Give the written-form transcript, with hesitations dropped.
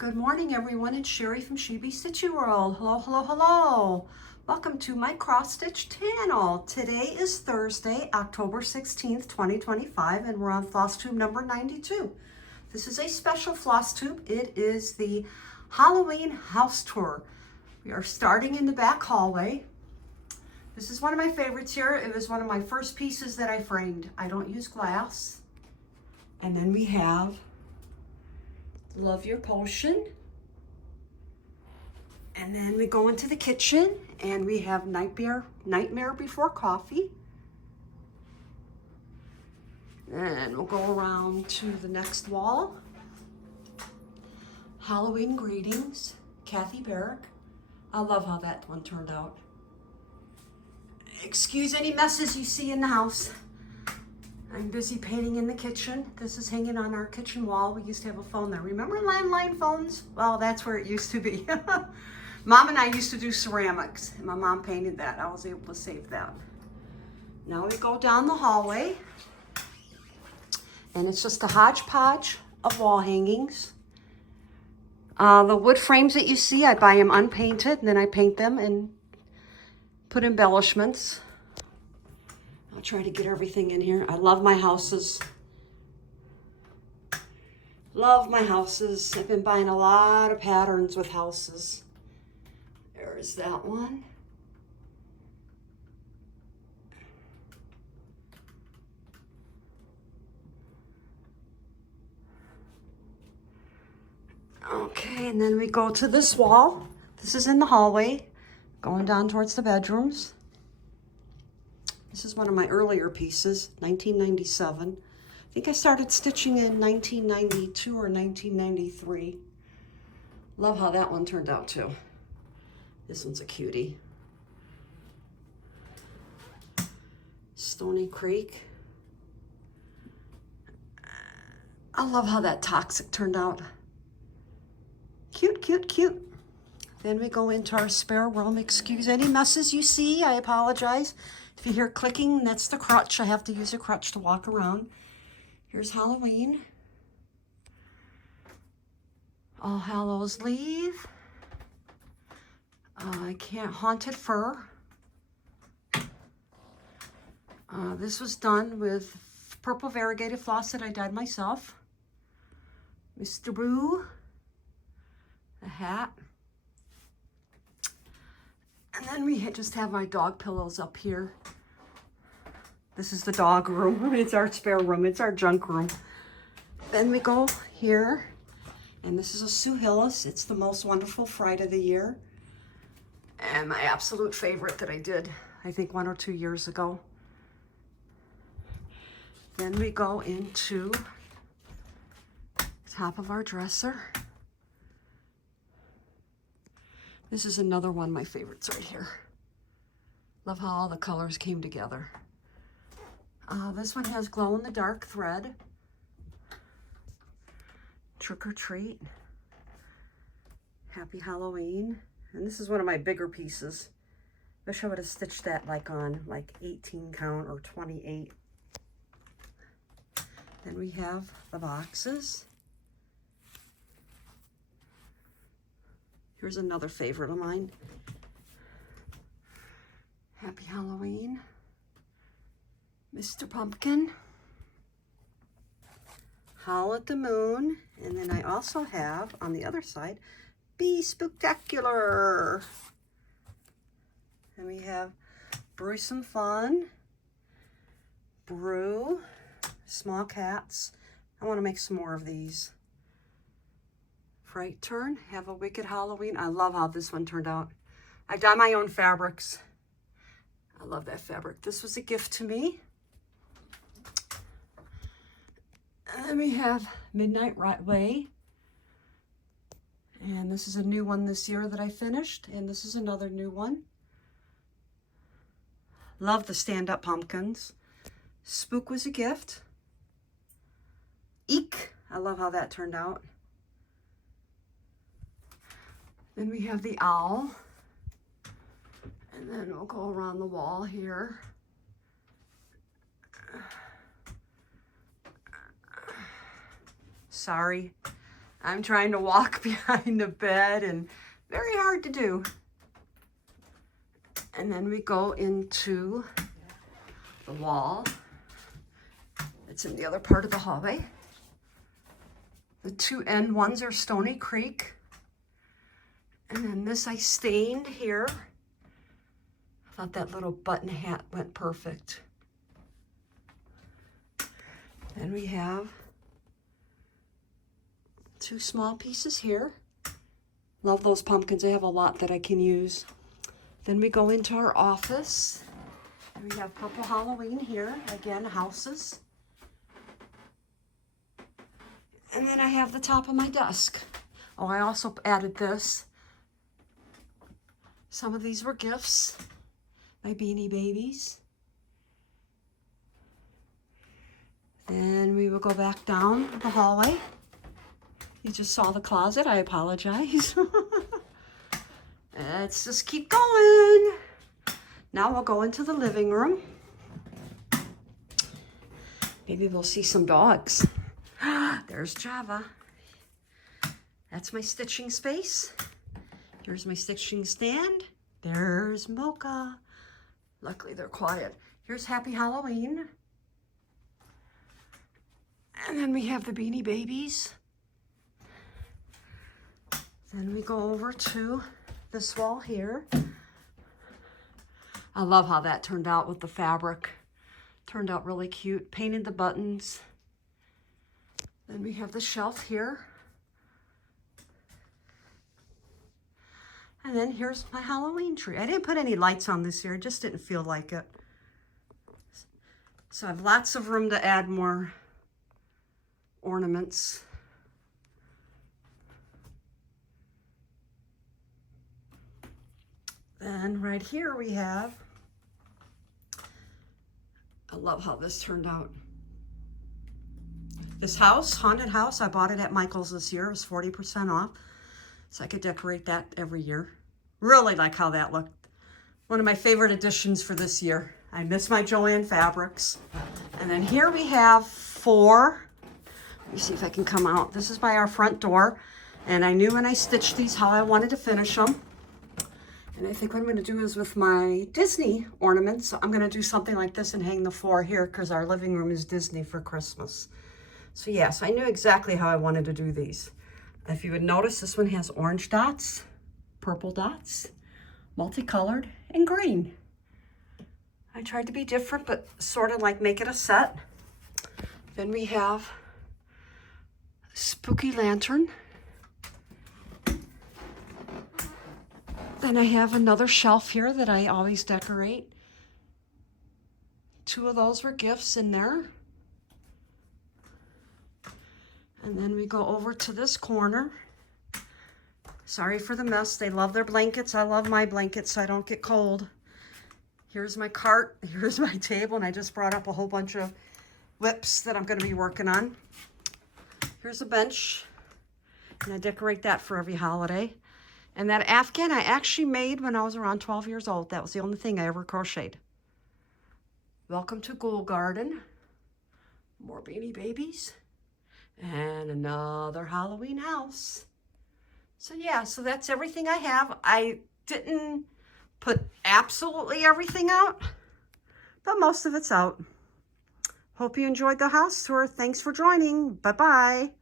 Good morning, everyone. It's Sherry from She Stitchy World. Hello, hello, hello. Welcome to my cross stitch channel. Today is Thursday, October 16th, 2025, and we're on floss tube number 92. This is a special floss tube. It is the Halloween house tour. We are starting in the back hallway. This is one of my favorites here. It was one of my first pieces that I framed. I don't use glass. And then we have Love Your Potion. And then we go into the kitchen and we have Nightmare Before Coffee. And we'll go around to the next wall. Halloween Greetings, Kathy Barrick. I love how that one turned out. Excuse any messes you see in the house. I'm busy painting in the kitchen. This is hanging on our kitchen wall. We used to have a phone there. Remember landline phones? Well, that's where it used to be. Mom and I used to do ceramics, and my mom painted that. I was able to save that. Now we go down the hallway, and it's just a hodgepodge of wall hangings. The wood frames that you see, I buy them unpainted, and then I paint them and put embellishments. I'll try to get everything in here. I love my houses. Love my houses. I've been buying a lot of patterns with houses. There's that one. Okay, and then we go to this wall. This is in the hallway, going down towards the bedrooms. This is one of my earlier pieces, 1997. I think I started stitching in 1992 or 1993. Love how that one turned out too. This one's a cutie. Stony Creek. I love how that Toxic turned out. Cute, cute, cute. Then we go into our spare room. Excuse any messes you see, I apologize. If you hear clicking, that's the crutch. I have to use a crutch to walk around. Here's Halloween. All Hallows Eve. I can't Haunted Fur. This was done with purple variegated floss that I dyed myself. Mr. Boo. The hat. And then we just have my dog pillows up here. This is the dog room. It's our spare room. It's our junk room. Then we go here, and this is a Sue Hillis. It's the Most Wonderful Fright of the Year. And my absolute favorite that I did, I think 1 or 2 years ago. Then we go into the top of our dresser. This is another one of my favorites right here. Love how all the colors came together. This one has glow-in-the-dark thread. Trick or Treat. Happy Halloween. And this is one of my bigger pieces. Wish I would have stitched that on 18 count or 28. Then we have the boxes. Here's another favorite of mine. Happy Halloween. Mr. Pumpkin. Howl at the Moon. And then I also have, on the other side, Be Spooktacular. And we have Brew Some Fun. Brew. Small Cats. I want to make some more of these. Fright Turn, Have a Wicked Halloween. I love how this one turned out. I dye my own fabrics. I love that fabric. This was a gift to me. And then we have Midnight Way. And this is a new one this year that I finished. And this is another new one. Love the stand-up pumpkins. Spook was a gift. Eek. I love how that turned out. Then we have the owl. And then we'll go around the wall here. Sorry. I'm trying to walk behind the bed and very hard to do. And then we go into the wall. It's in the other part of the hallway. The two end ones are Stony Creek. And then this I stained here. I thought that little button hat went perfect. Then we have two small pieces here. Love those pumpkins. I have a lot that I can use. Then we go into our office. And we have purple Halloween here. Again, houses. And then I have the top of my desk. Oh, I also added this. Some of these were gifts. My Beanie Babies. Then we will go back down the hallway. You just saw the closet. I apologize. Let's just keep going. Now we'll go into the living room. Maybe we'll see some dogs. There's Java. That's my stitching space. Here's my stitching stand. There's Mocha. Luckily they're quiet. Here's Happy Halloween. And then we have the Beanie Babies. Then we go over to this wall here. I love how that turned out with the fabric. Turned out really cute. Painted the buttons. Then we have the shelf here. And then here's my Halloween tree. I didn't put any lights on this year. I just didn't feel like it. So I have lots of room to add more ornaments. Then right here we have, I love how this turned out. This house, haunted house, I bought it at Michael's this year. It was 40% off. So I could decorate that every year. Really like how that looked. One of my favorite additions for this year. I miss my Joanne fabrics. And then here we have 4. Let me see if I can come out. This is by our front door. And I knew when I stitched these how I wanted to finish them. And I think what I'm going to do is with my Disney ornaments, I'm going to do something like this and hang the 4 here because our living room is Disney for Christmas. So yes, I knew exactly how I wanted to do these. If you would notice, this one has orange dots, purple dots, multicolored, and green. I tried to be different, but sort of like make it a set. Then we have spooky lantern. Then I have another shelf here that I always decorate. 2 of those were gifts in there. And then we go over to this corner. Sorry for the mess. They love their blankets. I love my blankets so I don't get cold. Here's my cart. Here's my table. And I just brought up a whole bunch of whips that I'm going to be working on. Here's a bench. And I decorate that for every holiday. And that Afghan I actually made when I was around 12 years old. That was the only thing I ever crocheted. Welcome to Ghoul Garden. More Beanie Babies. And another Halloween house. So yeah, so that's everything I have. I didn't put absolutely everything out, but most of it's out. Hope you enjoyed the house tour. Thanks for joining. Bye-bye.